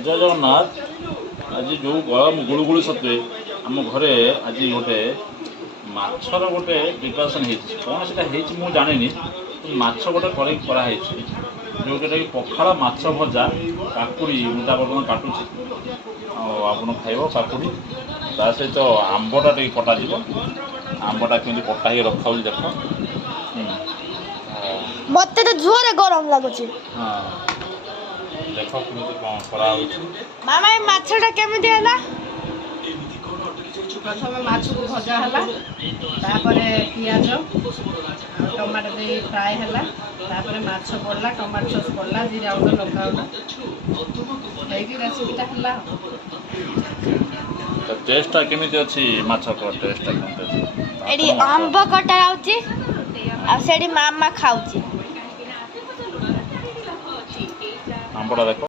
जय जगन्नाथ। आज जो गरम गुड़गुड़ी सत्वे आम घरे आज गोटे माछर गोटे प्रिपारेसन कौन से मुझे जानी माछ गोटे कराई जोटा कि पखाड़ माछ भजा काकुड़ी मुझे बर्तमान काटुची आपन खाइब काकुड़ी ता सहित आंबटा टे कटा आंबटा केमी कटा रखा देख मत तो जोरे गरम लगुच। हाँ देख केमी कौन करा मामा ये माछटा केमिति हला प्रथम माछ को भजा हला तापरे पियाज टमाटो दे फ्राए हला तापरे माछ पड़ला टमाटो सॉस पड़ला जीरा गुंड लंका गुंड हेगी रेसिपीटा हला। तो टेस्टा केमिति अछि माछ को टेस्टा केमिति अछि एडी आंब कटा आउची आ सेडी मामा खाउची आंबटा देख